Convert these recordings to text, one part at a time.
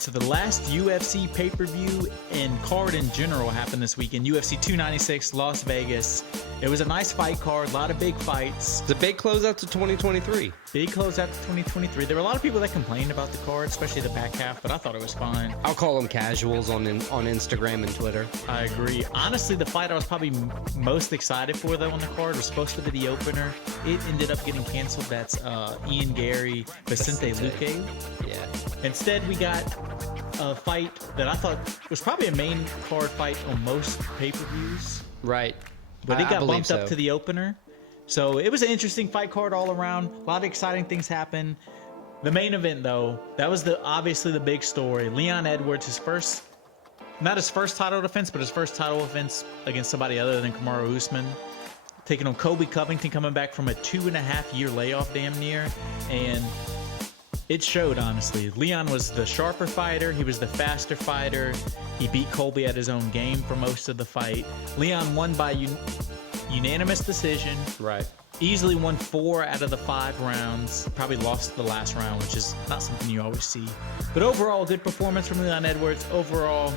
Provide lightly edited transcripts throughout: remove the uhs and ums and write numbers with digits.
right, so the last UFC pay-per-view and card in general happened this weekend. UFC 296, Las Vegas. It was a nice fight card, a lot of big fights. It's a big closeout to 2023. Big closeout to 2023. There were a lot of people that complained about the card, especially the back half, but I thought it was fine. I'll call them casuals on Instagram and Twitter. I agree. Honestly, the fight I was probably most excited for, though, on the card was supposed to be the opener. It ended up getting canceled. That's Ian Gary, Vicente Luque. Yeah. Instead, we got a fight that I thought was probably a main card fight on most pay-per-views. Right. But it got bumped up to the opener. So it was an interesting fight card all around. A lot of exciting things happened. The main event, though, that was obviously the big story. Leon Edwards, not his first title defense, but his first title defense against somebody other than Kamaru Usman. Taking on Colby Covington, coming back from a 2.5-year layoff damn near. And it showed, honestly. Leon was the sharper fighter. He was the faster fighter. He beat Colby at his own game for most of the fight. Leon won by unanimous decision. Right. Easily won 4 out of the 5 rounds. Probably lost the last round, which is not something you always see. But overall, good performance from Leon Edwards. Overall,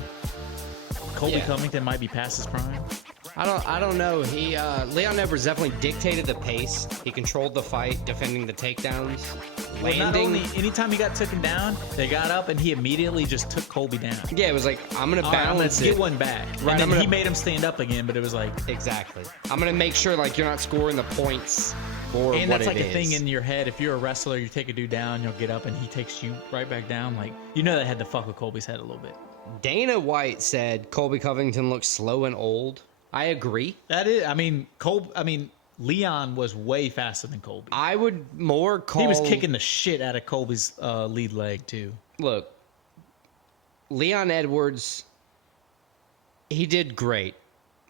Colby Covington might be past his prime. I don't know. Leon Edwards definitely dictated the pace. He controlled the fight, defending the takedowns. Well, not only, anytime he got taken down, they got up and he immediately just took Colby down. Yeah, it was like, I'm going to balance it. Get one back. Right. And then he made him stand up again, but it was like... Exactly. I'm going to make sure like you're not scoring the points for what it is. And that's like a thing in your head. If you're a wrestler, you take a dude down, you'll get up and he takes you right back down. Like, you know that had to fuck with Colby's head a little bit. Dana White said Colby Covington looks slow and old. I agree. That is, Leon was way faster than Colby. I would more call... He was kicking the shit out of Colby's lead leg, too. Look, Leon Edwards, he did great,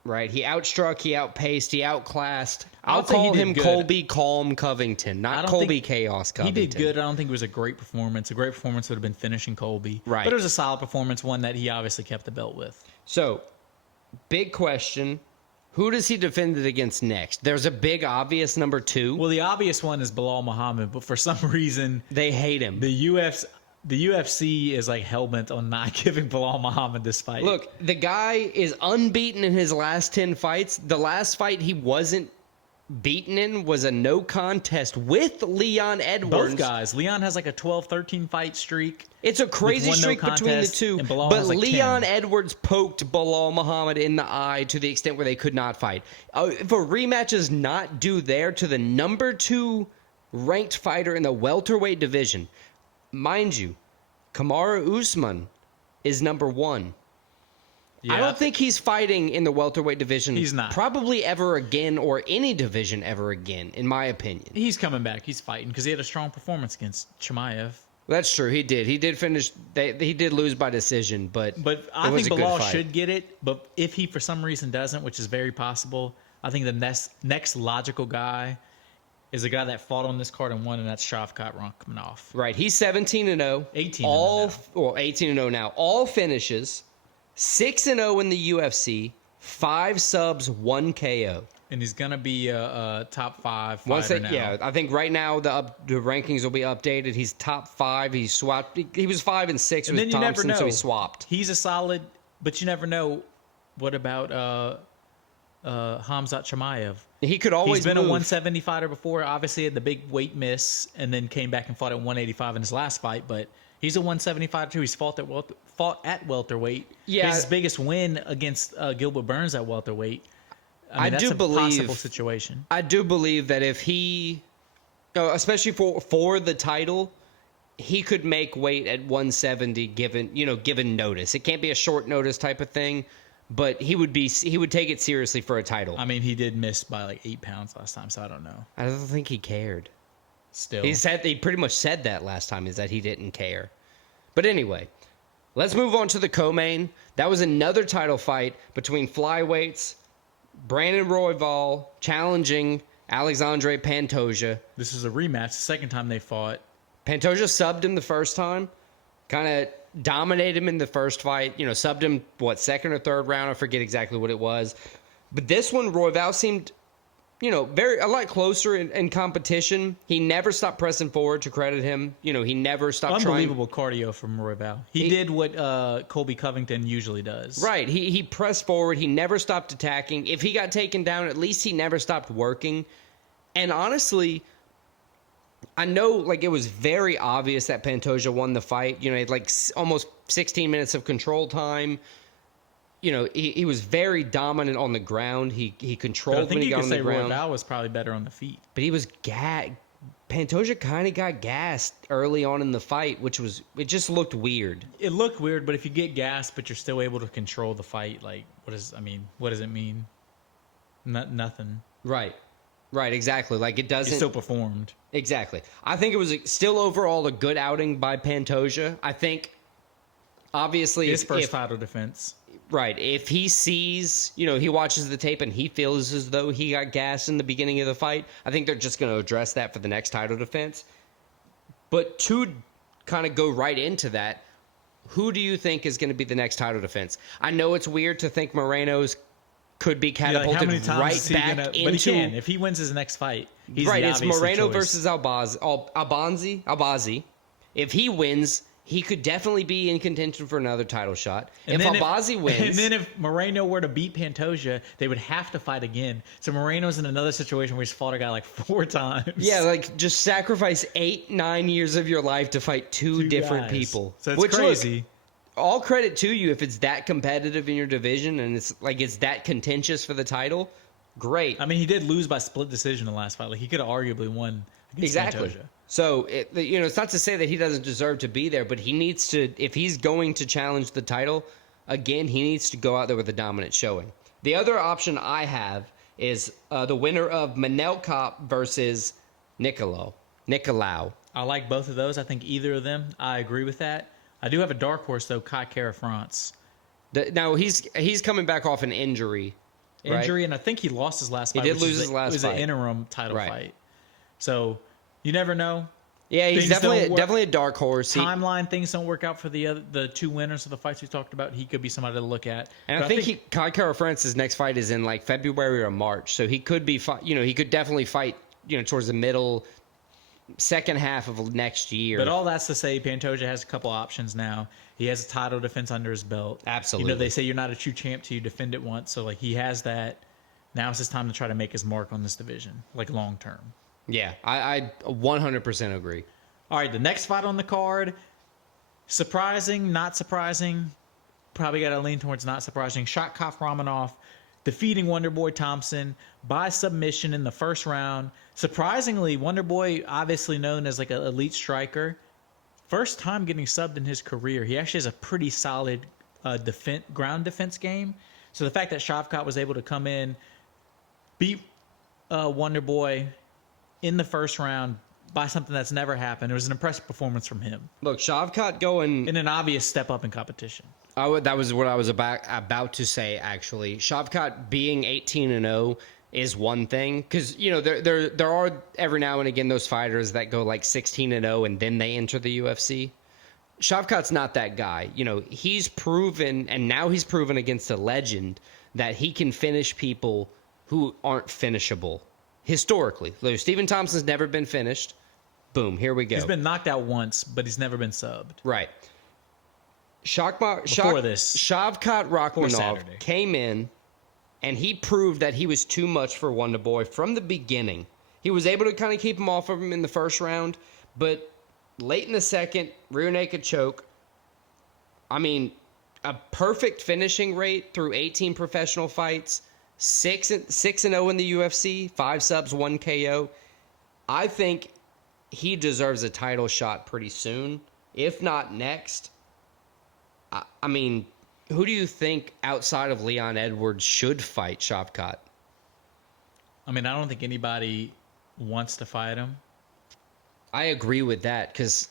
right? He outstruck, he outpaced, he outclassed. I'll call him Colby Calm Covington, not Colby Chaos Covington. He did good. I don't think it was a great performance. A great performance would have been finishing Colby. Right. But it was a solid performance, one that he obviously kept the belt with. So, big question. Who does he defend it against next? There's a big obvious number 2. Well, the obvious one is Bilal Muhammad, but for some reason... They hate him. The UFC is like hell-bent on not giving Bilal Muhammad this fight. Look, the guy is unbeaten in his last 10 fights. The last fight he wasn't beaten in was a no contest with Leon Edwards. Both guys. Leon has like a 12-13 fight streak. It's a crazy streak between the two. But like Leon 10. Edwards poked Bilal Muhammad in the eye to the extent where they could not fight. If a rematch is not due there to the number 2 ranked fighter in the welterweight division, mind you, Kamaru Usman is number 1. Yeah, I don't think he's fighting in the welterweight division. He's not. Probably ever again or any division ever again, in my opinion. He's coming back. He's fighting because he had a strong performance against Chimaev. That's true. He did. He did finish. He did lose by decision, but I think Bilal should get it. But if he for some reason doesn't, which is very possible, I think the next logical guy is a guy that fought on this card and won, and that's Shavkat Rakhmonov. Right. He's 17-0. 18-0 now. All finishes. 6-0 in the UFC, 5 subs, 1 KO. And he's going to be a top 5 fighter now. Yeah, I think right now the rankings will be updated. He's top 5. He swapped. He was 5 and 6 with Thompson, so he swapped. He's a solid, but you never know. What about Khamzat Chimaev? He could always He's been move. A 170 fighter before. Obviously had the big weight miss and then came back and fought at 185 in his last fight, but he's a 175 too. He's fought at welterweight. Yeah. His biggest win against Gilbert Burns at welterweight. That's a possible situation. I do believe that if he, especially for the title, he could make weight at 170 given notice. It can't be a short notice type of thing, but he would take it seriously for a title. I mean, he did miss by like 8 pounds last time, so I don't know. I don't think he cared. Still, he pretty much said that last time, is that he didn't care. But anyway, let's move on to the co-main. That was another title fight between flyweights. Brandon Royval challenging Alexndre Pantoja. This is a rematch, the second time they fought. Pantoja subbed him the first time, kind of dominated him in the first fight. Subbed him, second or third round? I forget exactly what it was. But this one, Royval seemed, a lot closer in competition. He never stopped pressing forward, to credit him. He never stopped Unbelievable cardio from Royval. He did what Colby Covington usually does. Right. He pressed forward. He never stopped attacking. If he got taken down, at least he never stopped working. And honestly, I know it was very obvious that Pantoja won the fight. He had almost 16 minutes of control time. He was very dominant on the ground. He controlled when he got on the ground. Royval was probably better on the feet. But he was Pantoja kind of got gassed early on in the fight, it just looked weird. It looked weird, but if you get gassed, but you're still able to control the fight, what does it mean? Nothing. Right, exactly. It doesn't. He still performed. Exactly. I think it was still overall a good outing by Pantoja. I think, obviously, his first title defense. Right. If he sees, he watches the tape and he feels as though he got gassed in the beginning of the fight, I think they're just going to address that for the next title defense. But to kind of go right into that, who do you think is going to be the next title defense? I know it's weird to think Moreno's could be catapulted right back into. But he can. If he wins his next fight, he's right. The It's Moreno choice. Versus Albazi. If he wins, he could definitely be in contention for another title shot. If Albazi wins, and then if Moreno were to beat Pantoja, they would have to fight again. So Moreno's in another situation where he's fought a guy 4 times. Yeah, just sacrifice 8-9 years of your life to fight two different guys. people. So it's crazy. Look, all credit to you if it's that competitive in your division and it's that contentious for the title. Great. I mean, he did lose by split decision the last fight. He could have arguably won against Pantoja. So it's not to say that he doesn't deserve to be there, but he needs to. If he's going to challenge the title again, he needs to go out there with a dominant showing. The other option I have is the winner of Manelkop versus Nicolau. I like both of those. I think either of them. I agree with that. I do have a dark horse though, Kai Kara-France. Now he's coming back off an injury. Right? And I think he lost his last fight. He did lose his last fight. It was an interim title fight. So you never know. Yeah, he's definitely a dark horse. Things don't work out for the two winners of the fights we talked about. He could be somebody to look at. And I think Kai Kara-France's next fight is in February or March, so he could be he could definitely fight towards the middle second half of next year. But all that's to say, Pantoja has a couple options now. He has a title defense under his belt. Absolutely. They say you're not a true champ till you defend it once. So he has that. Now it's his time to try to make his mark on this division, long term. Yeah, I 100% agree. All right, the next fight on the card, surprising, not surprising. Probably got to lean towards not surprising. Shavkat Rakhmonov defeating Wonderboy Thompson by submission in the first round. Surprisingly, Wonderboy, obviously known as an elite striker, first time getting subbed in his career. He actually has a pretty solid ground defense game. So the fact that Shavkat was able to come in, beat Wonderboy in the first round by something that's never happened, it was an impressive performance from him. Look, Shavkat going in an obvious step up in competition. That was what I was about to say, actually. Shavkat being 18-0 is one thing, because there are every now and again those fighters that go 16-0 and then they enter the UFC. Shavkat's not that guy. He's proven, and now he's proven against a legend, that he can finish people who aren't finishable historically. Stephen Thompson's never been finished. Boom, here we go. He's been knocked out once, but he's never been subbed. Right. Shavkat Rakhmonov came in, and he proved that he was too much for Wonderboy from the beginning. He was able to kind of keep him off of him in the first round, but late in the second, rear naked choke. I mean, a perfect finishing rate through 18 professional fights, 6-0 in the UFC, 5 subs, 1 KO. I think he deserves a title shot pretty soon, if not next. I mean, who do you think outside of Leon Edwards should fight Shavkat? I mean, I don't think anybody wants to fight him. I agree with that, because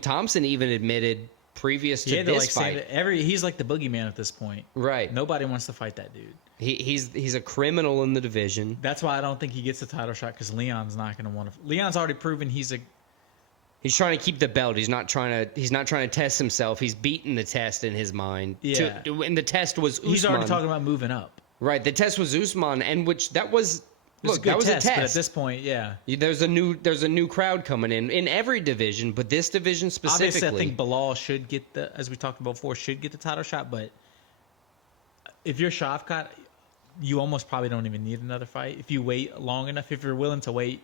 Thompson even admitted previous to this fight. He's like the boogeyman at this point. Right. Nobody wants to fight that dude. He's a criminal in the division. That's why I don't think he gets the title shot, because Leon's not going to want to. Leon's already proven he's trying to keep the belt. He's not trying to test himself. He's beaten the test in his mind. Yeah. And the test was Usman. He's already talking about moving up. Right. The test was Usman, and that was Look, that was a test. But at this point, yeah, there's a new crowd coming in every division, but this division specifically. Obviously, I think Bilal should get as we talked about before, should get the title shot. But if you're Shavkat, you almost probably don't even need another fight. If you wait long enough, if you're willing to wait,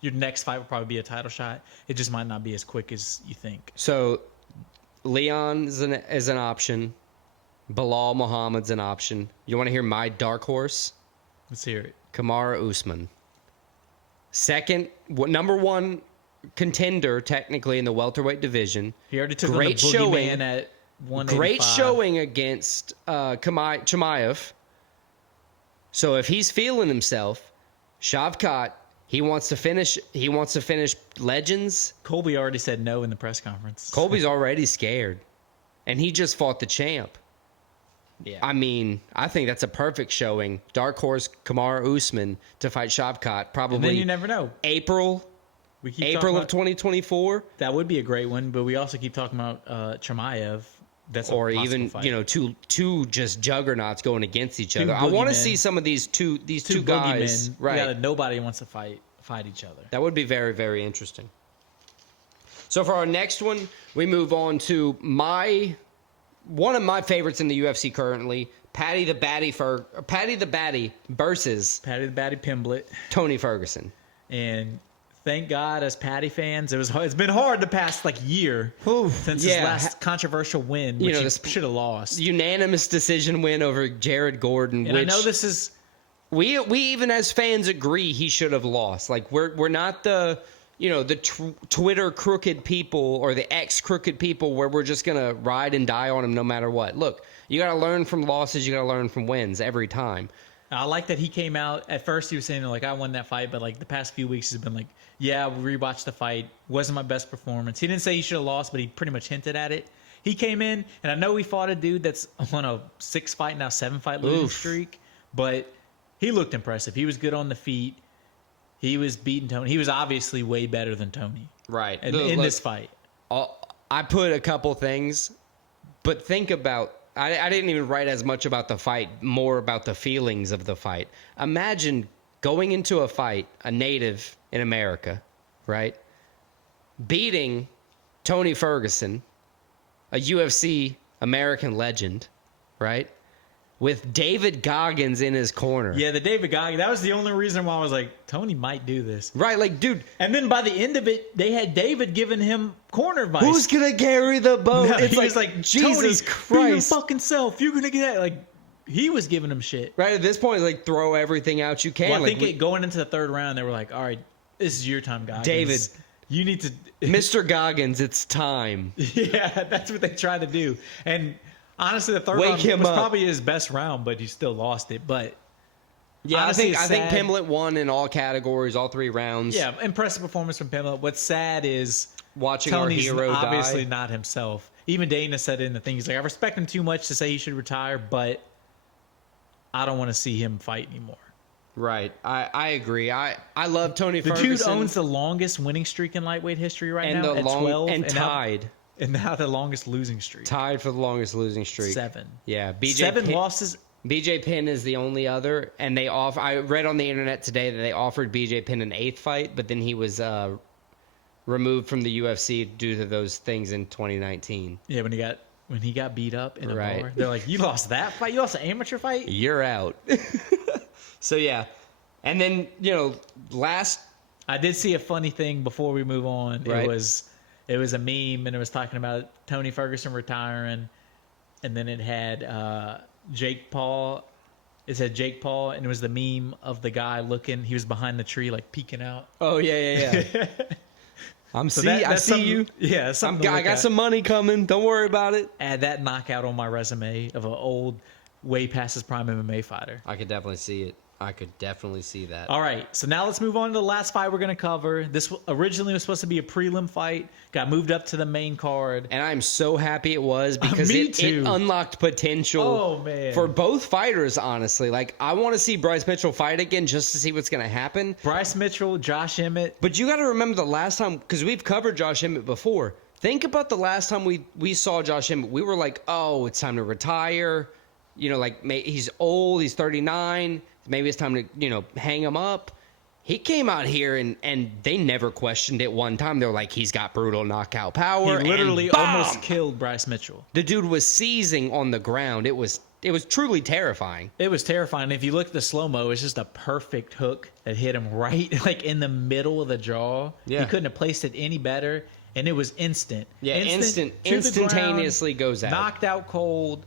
your next fight will probably be a title shot. It just might not be as quick as you think. So, Leon is an option. Bilal Muhammad's an option. You want to hear my dark horse? Let's hear it. Kamaru Usman. Second, number one contender technically in the welterweight division. He already took great on the boogeyman at 185. Great showing against Chimaev. So if he's feeling himself, Shavkat, he wants to finish Legends. Colby already said no in the press conference. Colby's already scared, and he just fought the champ. Yeah. I mean, I think that's a perfect showing. Dark horse Kamaru Usman to fight Shavkat. Probably. And then you never know. April of 2024. That would be a great one, but we also keep talking about Chimaev. That's or even fight. Two just juggernauts going against each other. I want to see some of these two guys. Right. Nobody wants to fight each other. That would be very, very interesting. So for our next one, we move on to one of my favorites in the UFC currently, Paddy the Batty versus Paddy the Batty Pimblett, Tony Ferguson. And thank God, as Paddy fans, it's been hard the past year since his last controversial win, which he should have lost. Unanimous decision win over Jared Gordon. And I know this is we even as fans agree he should have lost. Like we're not the Twitter crooked people or the X crooked people where we're just going to ride and die on him no matter what. Look, you got to learn from losses. You got to learn from wins every time. I like that he came out. At first, he was saying, I won that fight. But, the past few weeks has been yeah, we rewatched the fight. Wasn't my best performance. He didn't say he should have lost, but he pretty much hinted at it. He came in, and I know he fought a dude that's on a 6-fight, now 7-fight losing streak. But he looked impressive. He was good on the feet. He was beating Tony. He was obviously way better than Tony. Right. In this fight. I put a couple things, but think about, I didn't even write as much about the fight, more about the feelings of the fight. Imagine going into a fight, a native in America, right? Beating Tony Ferguson, a UFC American legend, right? With David Goggins in his corner. Yeah, the David Goggins. That was the only reason why I was Tony might do this. Right, dude. And then by the end of it, they had David giving him corner advice. Who's going to carry the boat? No, he was Jesus Christ. Be your fucking self. You're going to get that. He was giving him shit. Right, at this point, it's throw everything out you can. Well, I think going into the third round, they were all right, this is your time, Goggins. David. You need to... Mr. Goggins, it's time. Yeah, that's what they tried to do. And... honestly, the third round was probably his best round, but he still lost it. But yeah, honestly, I think Pimblett won in all categories, all 3 rounds. Yeah, impressive performance from Pimblett. What's sad is watching Tony's our hero obviously die. Not himself. Even Dana said in the thing, he's I respect him too much to say he should retire, but I don't want to see him fight anymore. Right, I agree. I love Tony Ferguson. The dude owns the longest winning streak in lightweight history now at 12. And tied. And now the longest losing streak. Tied for the longest losing streak. 7. Yeah. 7 losses. BJ Penn is the only other. And I read on the internet today that they offered BJ Penn an 8th fight, but then he was removed from the UFC due to those things in 2019. Yeah, when he got beat up in a bar. They're you lost that fight? You lost an amateur fight? You're out. So, yeah. And then, I did see a funny thing before we move on. Right. It was a meme, and it was talking about Tony Ferguson retiring, and then it had Jake Paul. It said Jake Paul, and it was the meme of the guy looking. He was behind the tree, looking out. Oh, yeah. I see you. Yeah, I got some money coming. Don't worry about it. Add that knockout on my resume of an old, way past his prime MMA fighter. I could definitely see it. I could definitely see that. All right, so now let's move on to the last fight we're going to cover. This originally was supposed to be a prelim fight, got moved up to the main card. And I'm so happy it was because it unlocked potential for both fighters, honestly. I want to see Bryce Mitchell fight again just to see what's going to happen. Bryce Mitchell, Josh Emmett. But you got to remember the last time, because we've covered Josh Emmett before. Think about the last time we saw Josh Emmett. We were it's time to retire. He's old. He's 39. maybe it's time to, hang him up. He came out here and they never questioned it one time. They're like, he's got brutal knockout power. He literally almost killed Bryce Mitchell. The dude was seizing on the ground. It was truly terrifying. It was terrifying. If you look at the slow-mo, it's just a perfect hook that hit him right in the middle of the jaw. Yeah. He couldn't have placed it any better, and it was instant. Yeah, instantaneously ground, goes out. Knocked out cold.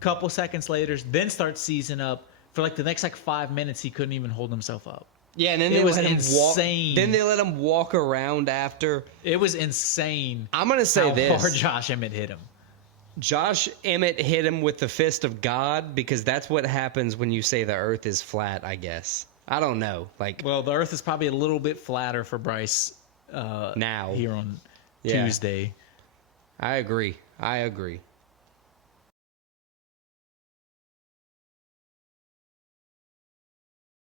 Couple seconds later, then starts seizing up. For the next 5 minutes, he couldn't even hold himself up. Yeah, and then they let him walk. Then they let him walk around after. It was insane. I'm gonna say how hard Josh Emmett hit him. Josh Emmett hit him with the fist of God, because that's what happens when you say the earth is flat, I guess. I don't know. Well, the earth is probably a little bit flatter for Bryce now here on Tuesday. I agree.